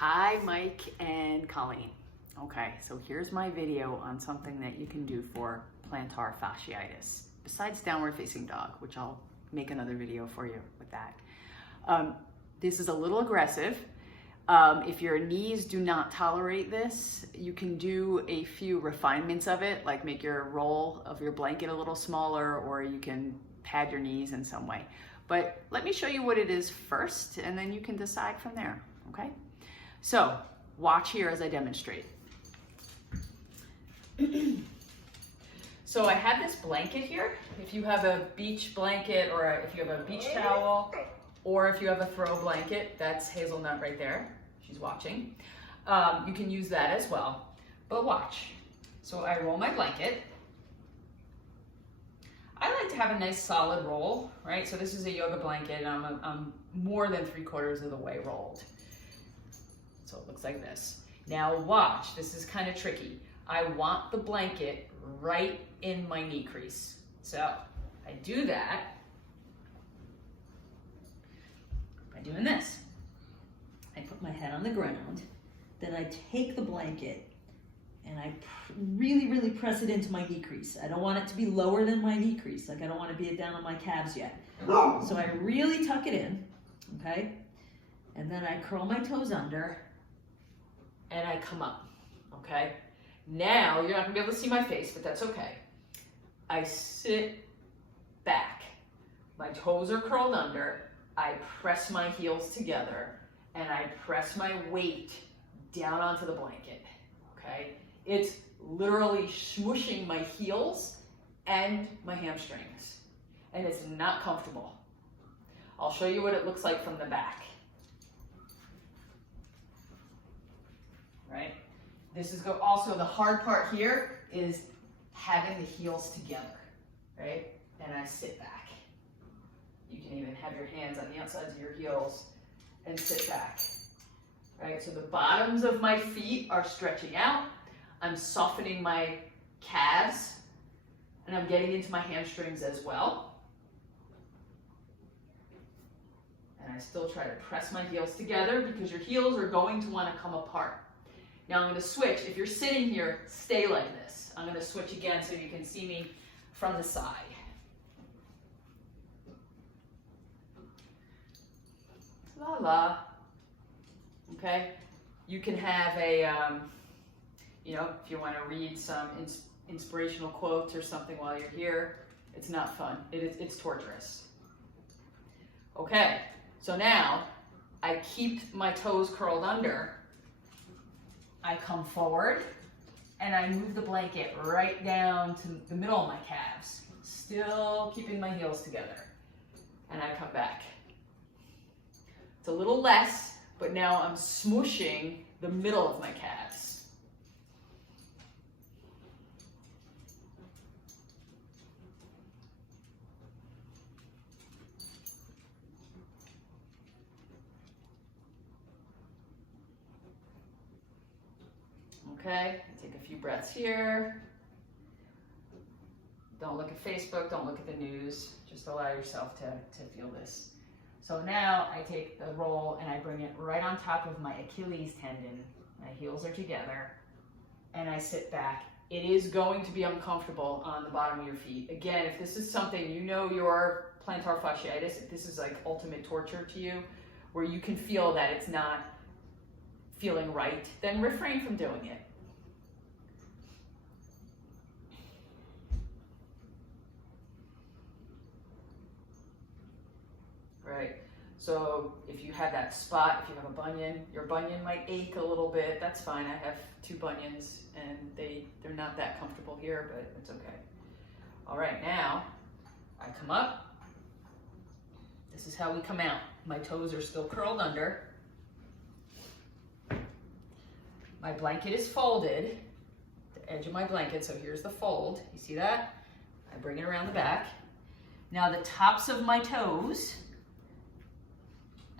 Hi, Mike and Colleen. Okay, so here's my video on something that you can do for plantar fasciitis, besides downward facing dog, which I'll make another video for you with that. This is a little aggressive. If your knees do not tolerate this, you can do a few refinements of it, like make your roll of your blanket a little smaller, or you can pad your knees in some way. But let me show you what it is first, and then you can decide from there, okay? So watch here as I demonstrate. So I have this blanket here. If you have a beach blanket, or if you have a beach towel, or if you have a throw blanket, that's Hazelnut right there. She's watching. You can use that as well, but watch. So I roll my blanket. I like to have a nice solid roll, right? So this is a yoga blanket, and I'm more than 3/4 of the way rolled. So it looks like this. Now watch, this is kind of tricky. I want the blanket right in my knee crease. So I do that by doing this. I put my head on the ground, then I take the blanket and I really press it into my knee crease. I don't want it to be lower than my knee crease. Like I don't want to be down on my calves yet. So I really tuck it in, okay? And then I curl my toes under and I come up, okay? Now, you're not gonna be able to see my face, but that's okay. I sit back. My toes are curled under. I press my heels together and I press my weight down onto the blanket, okay? It's literally smooshing my heels and my hamstrings, and it's not comfortable. I'll show you what it looks like from the back. Right? This is also the hard part here is having the heels together, right? And I sit back. You can even have your hands on the outsides of your heels and sit back, right? So the bottoms of my feet are stretching out. I'm softening my calves, and I'm getting into my hamstrings as well. And I still try to press my heels together because your heels are going to want to come apart. Now I'm going to switch. If you're sitting here, stay like this. I'm going to switch again so you can see me from the side. La la. Okay? You can have a, if you want to read some inspirational quotes or something while you're here. It's not fun. It's torturous. Okay, so now I keep my toes curled under. I come forward and I move the blanket right down to the middle of my calves, still keeping my heels together. And I come back. It's a little less, but now I'm smooshing the middle of my calves. Okay, take a few breaths here. Don't look at Facebook, don't look at the news. Just allow yourself to feel this. So now I take the roll and I bring it right on top of my Achilles tendon. My heels are together and I sit back. It is going to be uncomfortable on the bottom of your feet. Again, if this is something, you know your plantar fasciitis, if this is like ultimate torture to you, where you can feel that it's not feeling right, then refrain from doing it. Right, so if you have that spot, if you have a bunion, your bunion might ache a little bit, that's fine. I have 2 bunions and they're not that comfortable here, but it's okay. All right, now I come up. This is how we come out. My toes are still curled under. My blanket is folded, the edge of my blanket, so here's the fold. You see that? I bring it around the back. Now the tops of my toes,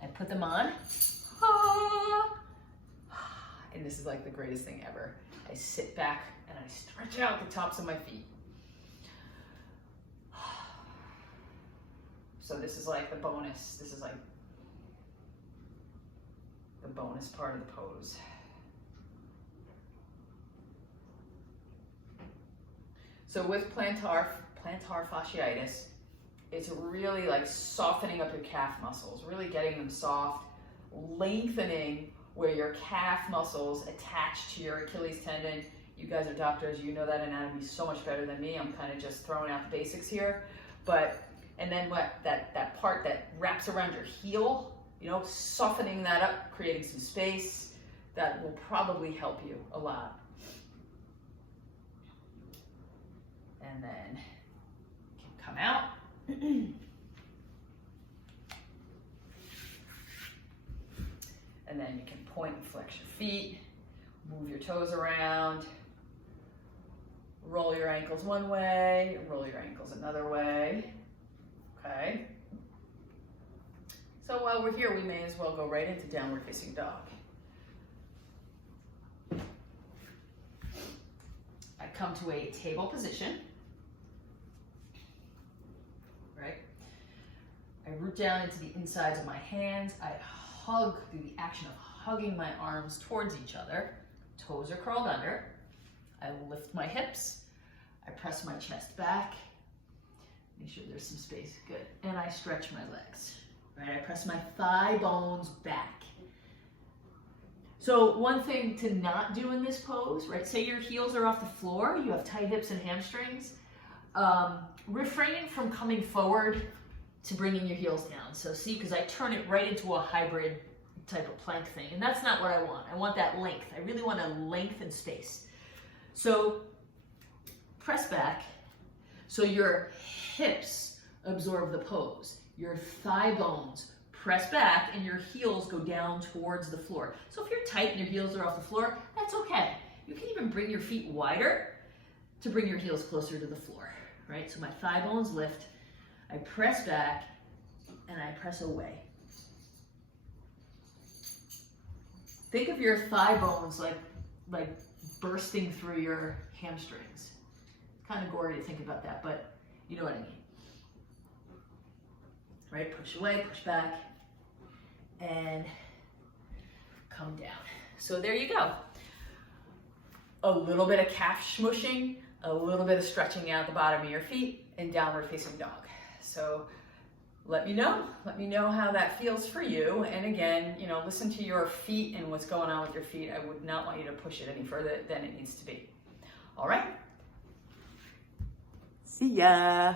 I put them on. And this is like the greatest thing ever. I sit back and I stretch out the tops of my feet. So this is like the bonus. This is like the bonus part of the pose. So with plantar fasciitis, it's really like softening up your calf muscles, really getting them soft, lengthening where your calf muscles attach to your Achilles tendon. You guys are doctors, you know that anatomy so much better than me. I'm kind of just throwing out the basics here. And then that part that wraps around your heel, softening that up, creating some space, that will probably help you a lot. And then you can come out. And then you can point and flex your feet, move your toes around, roll your ankles one way, roll your ankles another way, okay? So while we're here, we may as well go right into downward facing dog. I come to a table position, right? I root down into the insides of my hands. I hug through the action of hugging my arms towards each other. Toes are curled under. I lift my hips. I press my chest back. Make sure there's some space. Good. And I stretch my legs. Right? I press my thigh bones back. So one thing to not do in this pose, right? Say your heels are off the floor. You have tight hips and hamstrings. Refraining from coming forward to bringing your heels down. So see, because I turn it right into a hybrid type of plank thing, and that's not what I want. I want that length. I really want a length and space. So press back so your hips absorb the pose. Your thigh bones press back and your heels go down towards the floor. So if you're tight and your heels are off the floor, that's okay. You can even bring your feet wider to bring your heels closer to the floor, right? So my thigh bones lift. I press back and I press away. Think of your thigh bones like bursting through your hamstrings. It's kind of gory to think about that, but you know what I mean. Right, push away, push back, and come down. So there you go. A little bit of calf smushing, a little bit of stretching out the bottom of your feet, and downward facing dog. So let me know how that feels for you. And again, listen to your feet and what's going on with your feet. I would not want you to push it any further than it needs to be. All right. See ya.